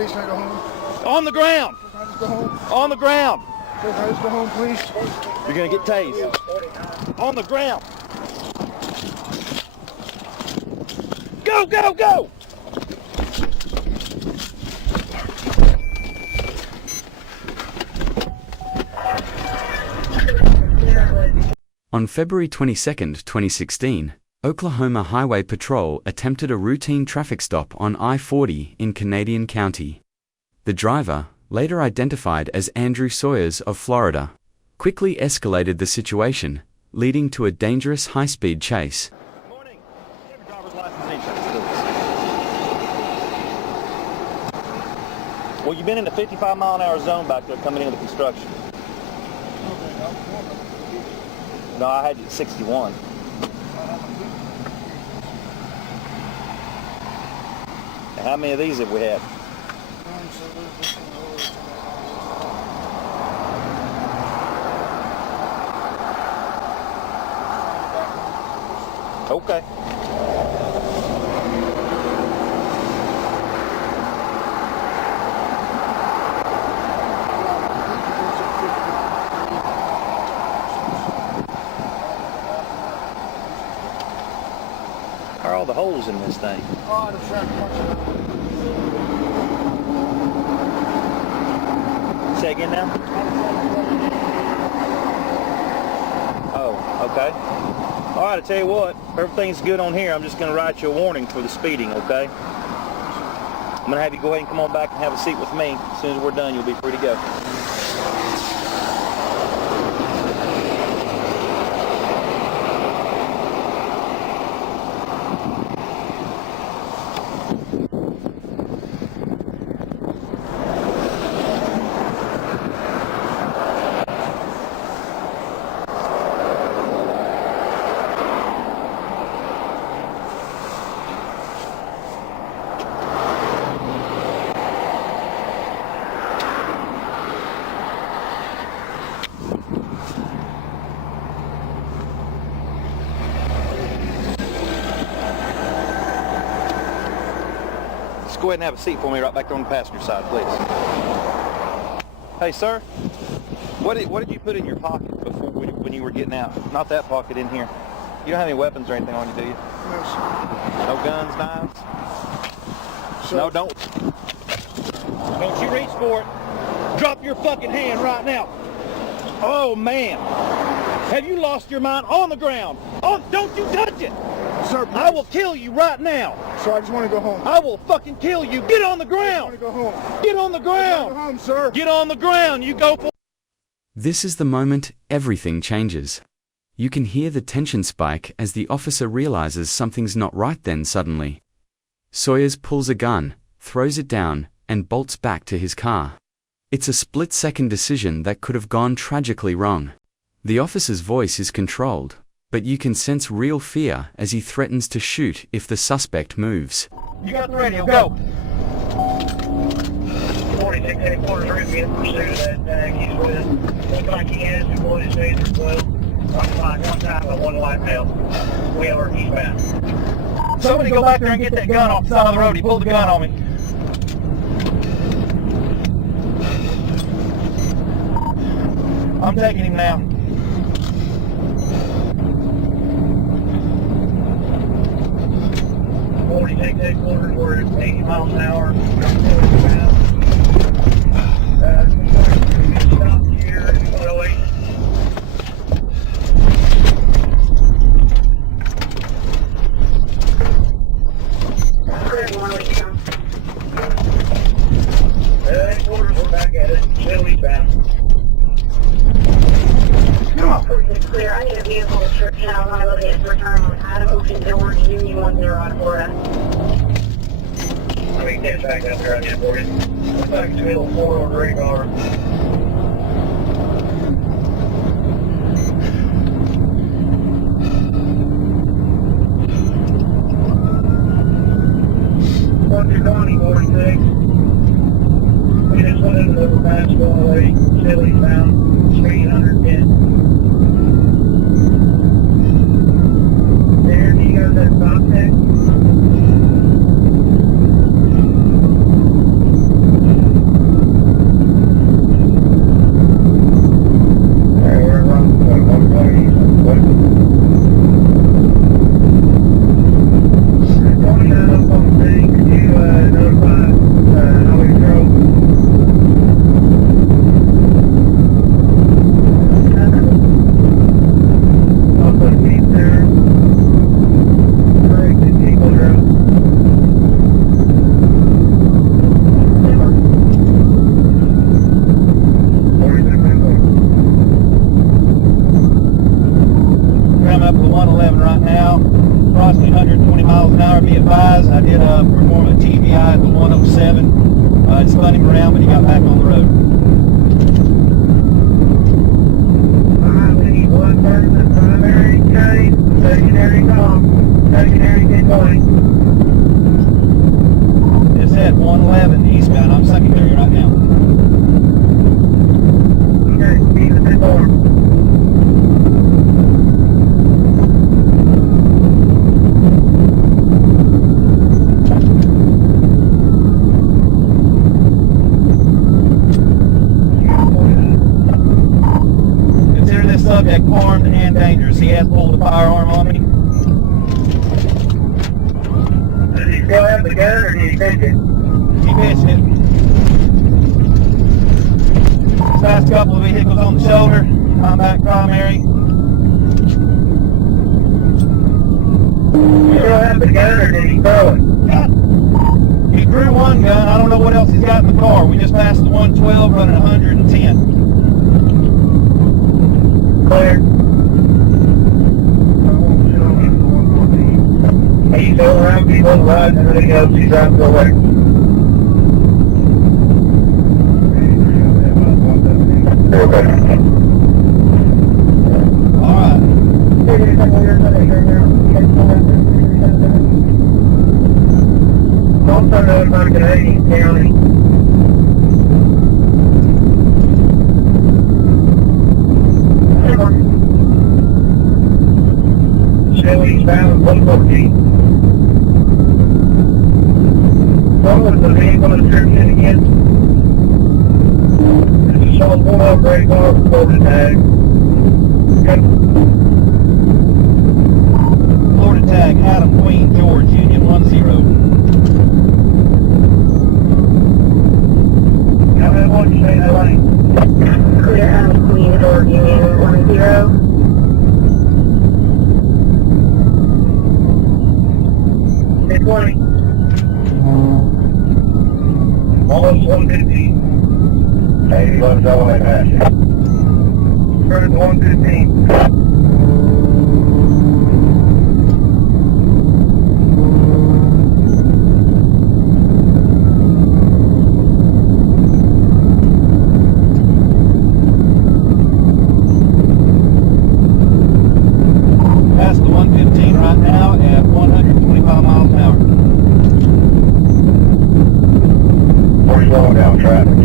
please, can I go home? On the ground! Can I just go home? On the ground! Sir, can I just go home, please? You're gonna get tased. On the ground! Go, go, go! On February 22, 2016, Oklahoma Highway Patrol attempted a routine traffic stop on I-40 in Canadian County. The driver, later identified as Andrew Sawyers of Florida, quickly escalated the situation, leading to a dangerous high-speed chase. Morning. Have your driver's license and insurance, please. Well, you've been in the 55-mile-an-hour zone back there coming into the construction. No, I had you at 61. And how many of these have we had? Okay. Are all the holes in this thing? Oh, the track Say again now? Oh, okay. All right, I tell you what, if everything's good on here, I'm just going to write you a warning for the speeding, okay? I'm going to have you go ahead and come on back and have a seat with me. As soon as we're done, you'll be free to go. Go ahead and have a seat for me right back there on the passenger side, please. Hey, sir, what did you put in your pocket before when you were getting out? Not that pocket in here. You don't have any weapons or anything on you, do you? No, sir. No guns, knives? Sir. No, don't you reach for it. Drop your fucking hand right now. Oh, man. Have you lost your mind? On the ground. Oh, don't you touch it. Sir, I will kill you right now. Sir, I just want to go home. I will fucking kill you. Get on the I ground. want to go home. Get on the I ground. want to go home, sir. Get on the ground. You go for... This is the moment everything changes. You can hear the tension spike as the officer realizes something's not right. Then suddenly, Sawyers pulls a gun, throws it down, and bolts back to his car. It's a split-second decision that could have gone tragically wrong. The officer's voice is controlled, but you can sense real fear as he threatens to shoot if the suspect moves. You got the radio, go! 46 headquarters are going to be in pursuit of that tag. He's with. Looks like he has deployed his taser as well. Occupied one time and one light belt. We are eastbound. Somebody go back there and get that gun off the side of the road. He pulled the gun on me. I'm taking him now. Headquarters, we're at 80 miles an hour. Stop here at 108. Headquarters, we're back at it. Still eastbound. Come on. Clear. I need a vehicle to trip down on my location return on Adam Ocean Door, Union 10 out of Florida. Let me get back up there on that for you. Looks like it's a little four-door radar. Dr. Donnie, 46. We just went into the fast away, still eastbound, 310. There, do you got that stop tech? It spun him around, but he got back on the road. Alright, we need one person, primary case, secondary call, secondary 1020. It's at 111 eastbound. I'm secondary right now. Okay, keep it informed. Consider this subject armed and dangerous. He has pulled a firearm on me. Does he still have the gun or did he pitch it? He pitched it. Passed a couple of vehicles on the shoulder. Combat primary. He still have the gun or did he throw it? He drew one gun. I don't know what else he's got in the car. We just passed the 112 running 110. Clear. He's still around people riding and everything else. He's driving away. Okay. All right. Don't turn over by Canadian County. Still eastbound 114. What was the vehicle description again? This is showing 4 gray car with Florida tag. Okay. Florida tag, Adam Queen, George, Union 10. Now, I want you to say that lane. Clear out of Queen or Union 10. 20. Almost 115. Hey, let's go like that. First 115. Past the 115 right now at 125 miles an hour. We're slowing down traffic.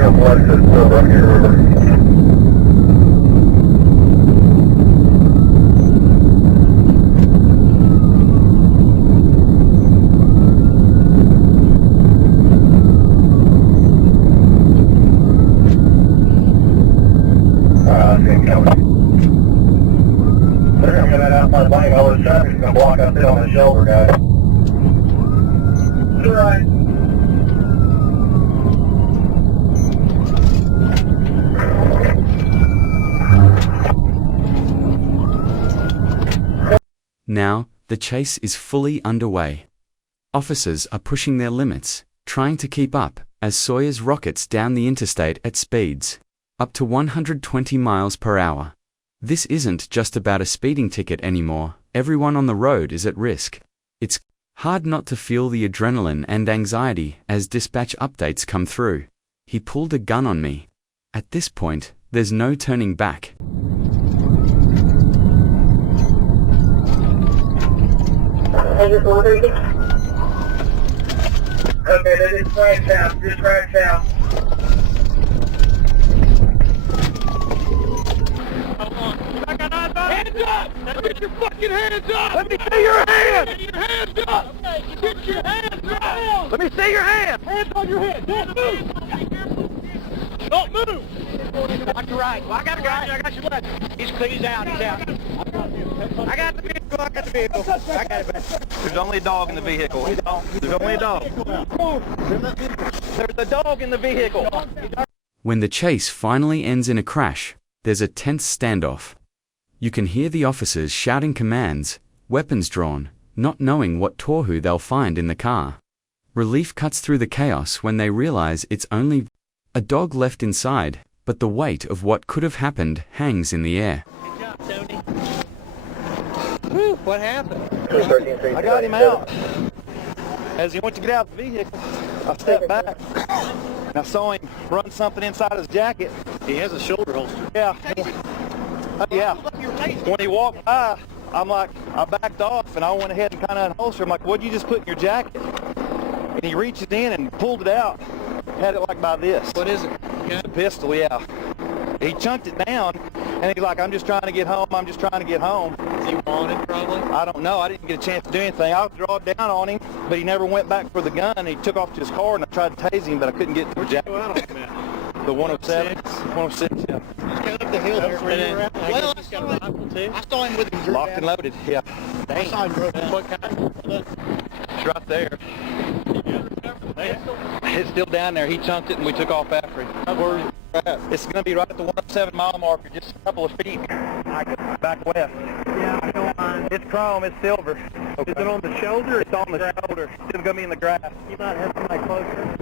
Northwest is still running here, river. They're gonna get that out my lane. All this traffic's gonna block up there on the shoulder, guys. You're right. Now, the chase is fully underway. Officers are pushing their limits, trying to keep up, as Sawyers rockets down the interstate at speeds up to 120 miles per hour. This isn't just about a speeding ticket anymore. Everyone on the road is at risk. It's hard not to feel the adrenaline and anxiety as dispatch updates come through. He pulled a gun on me. At this point, there's no turning back. Okay, that is right south, just right south. Hands up! Get your fucking hands up! Let me see your hands! Get your hands up! Okay, get your hands up! Let me see your hands! Hands on your head! Don't move! Don't move! On your right. Well, I got your left. He's out, he's out. I got the vehicle, I got the vehicle. I got it back. There's only a dog in the vehicle. There's only a dog. There's a dog in the vehicle. When the chase finally ends in a crash, there's a tense standoff. You can hear the officers shouting commands, weapons drawn, not knowing what tohu they'll find in the car. Relief cuts through the chaos when they realize it's only a dog left inside, but the weight of what could have happened hangs in the air. Good job, Tony. Whew, what happened? I got him out. As he went to get out of the vehicle, I stepped back and I saw him run something inside his jacket. He has a shoulder holster. Yeah. Yeah. When he walked by, I backed off and I went ahead and kind of unholstered. I'm like, what'd you just put in your jacket? And he reaches in and pulled it out. Had it like by this. What is it? It's a pistol, yeah. He chunked it down and he's like, I'm just trying to get home. I'm just trying to get home. Is he wanted, probably? I don't know. I didn't get a chance to do anything. I drawed down on him, but he never went back for the gun. He took off to his car and I tried to tase him, but I couldn't get to the jacket. Go out on him at? The 107? 106, yeah. He's kind of up the hill there. Well, he's got a rifle, too. I saw him with him. Locked and loaded, yeah. I saw him broke. What kind? It's right there. It's still down there. He chunked it and we took off after him. It's going to be right at the 107 mile marker, just a couple of feet back west. Yeah, I know mine. It's chrome, it's silver. Is it on the shoulder? It's on the shoulder. It's going to be in the grass. You might have somebody closer.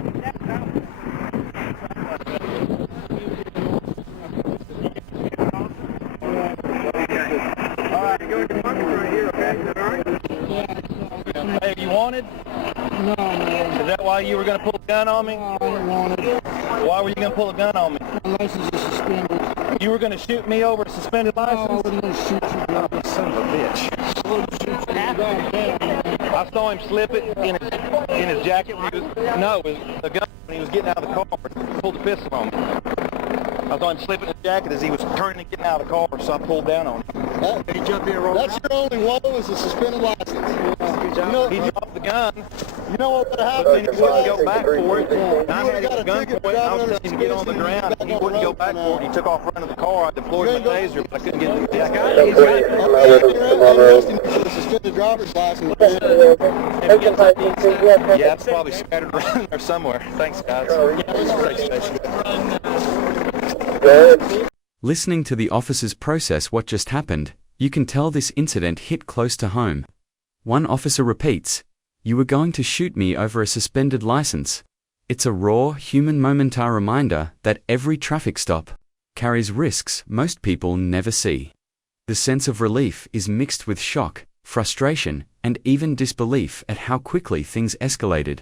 All right, go to the marker right here, okay? Is that all right? Hey, you wanted? No, man. Is that why you were going to pull a gun on me? I didn't want it. Why were you going to pull a gun on me? My license is suspended. You were going to shoot me over a suspended No, I license? wouldn't want to shoot you, bro. Oh, son of a bitch. I wouldn't shoot you. Down. I saw him slip it in his jacket when he was, no, it was a gun when he was getting out of the car. He pulled the pistol on me. I saw him slip it in his jacket as he was turning and getting out of the car, so I pulled down on him. Did he jump in wrong? That's your only woe is a suspended license. You know, He dropped the gun, you know what would and happen? he wouldn't go back for it. And I had got his a gun ticket point, and I was driving telling him to get on the ground, and he wouldn't go back for it. He took off running the car. I deployed my taser, but I couldn't get in the jacket. He's arresting you for the suspended driver's license. Yeah, it's probably scattered around there somewhere. Thanks, guys. Listening to the officers process what just happened, you can tell this incident hit close to home. One officer repeats, "You were going to shoot me over a suspended license." It's a raw, human momentar reminder that every traffic stop carries risks most people never see. The sense of relief is mixed with shock, frustration, and even disbelief at how quickly things escalated.